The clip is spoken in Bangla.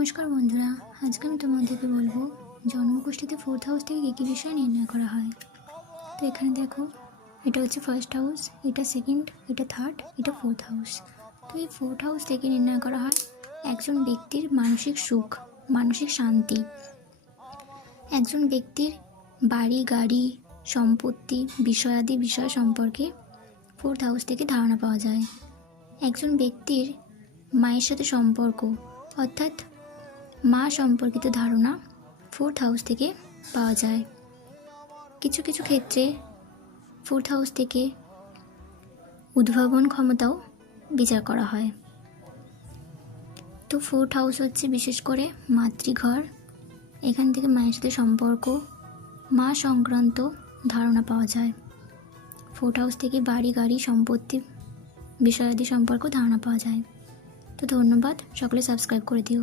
নমস্কার বন্ধুরা, আজকে আমি তোমাদেরকে বলবো জন্মকুষ্ঠিতে ফোর্থ হাউস থেকে কী কী বিষয় নির্ণয় করা হয়। তো এখানে দেখো, এটা হচ্ছে ফার্স্ট হাউস, এটা সেকেন্ড, এটা থার্ড, এটা ফোর্থ হাউস। তো এই ফোর্থ হাউস থেকে নির্ণয় করা হয় একজন ব্যক্তির মানসিক সুখ, মানসিক শান্তি। একজন ব্যক্তির বাড়ি গাড়ি সম্পত্তি বিষয়াদি বিষয় সম্পর্কে ফোর্থ হাউস থেকে ধারণা পাওয়া যায়। একজন ব্যক্তির মায়ের সাথে সম্পর্ক অর্থাৎ মা সম্পর্কিত ধারণা ফোর্থ হাউস থেকে পাওয়া যায়। কিছু কিছু ক্ষেত্রে ফোর্থ হাউস থেকে উদ্ভাবন ক্ষমতাও বিচার করা হয়। তো ফোর্থ হাউস হচ্ছে বিশেষ করে মাতৃঘর, এখান থেকে মায়ের সাথে সম্পর্ক, মা সংক্রান্ত ধারণা পাওয়া যায়। ফোর্থ হাউস থেকে বাড়ি গাড়ি সম্পত্তি বিষয়াদি সম্পর্ক ধারণা পাওয়া যায়। তো ধন্যবাদ, সকলে সাবস্ক্রাইব করে দিও।